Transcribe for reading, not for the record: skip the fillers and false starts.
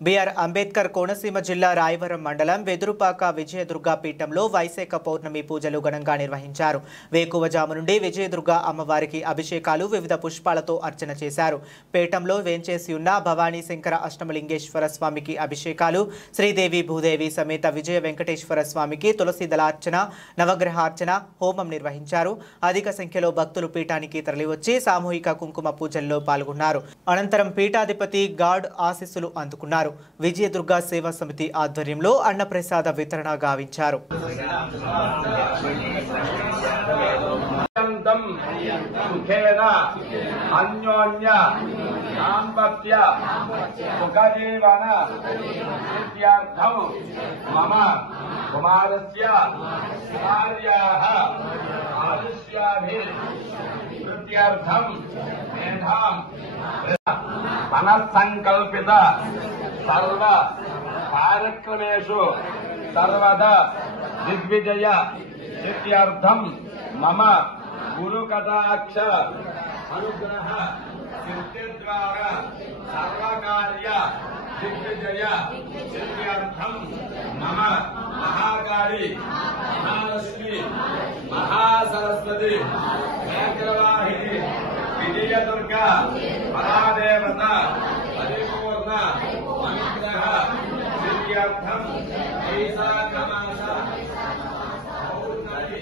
BR Ambedkar Konaseema జిల్లా రాయవరం మండలం వెదురుపాక విజయదుర్గ పీఠంలో వైశాఖ పౌర్ణమి పూజలు ఘనంగా నిర్వహించారు. వేకువజాము నుండి విజయదుర్గ అమ్మవారికి అభిషేకాలు, వివిధ పుష్పాలతో అర్చన చేశారు. పీఠంలో వేంచేసి ఉన్న భవానీ శంకర అష్టమలింగేశ్వర స్వామికి అభిషేకాలు, శ్రీదేవి భూదేవి సమేత విజయ వెంకటేశ్వర స్వామికి తులసి దళార్చన, నవగ్రహార్చన, హోమం నిర్వహించారు. అధిక సంఖ్యలో భక్తులు పీఠానికి తరలివచ్చి సామూహిక కుంకుమ పూజల్లో పాల్గొన్నారు. అనంతరం పీఠాధిపతి గాడ్ ఆశీస్సులు అందుకున్నారు. విజయదుర్గ సేవా సమితి ఆధ్వర్యంలో అన్నప్రసాద వితరణ గావించారు. సంకల్పిత సర్వ కార్యక్రమేషు సర్వదా దిగ్విజయ సిద్ధ్యర్థం మమ గురు కటాక్ష అనుగ్రహ సిద్ధి ద్వారా సర్వకార్య దిగ్విజయ సిద్ధ్యర్థం మమ మహాకాళి, మహాలక్ష్మి, మహాసరస్వతి, మేఘవాహిని, విజయదుర్గ పరాదేవత పరిపూర్ణ అనుగ్రహ సిద్ధ్యర్థం వైశాఖ మాస పౌర్ణమి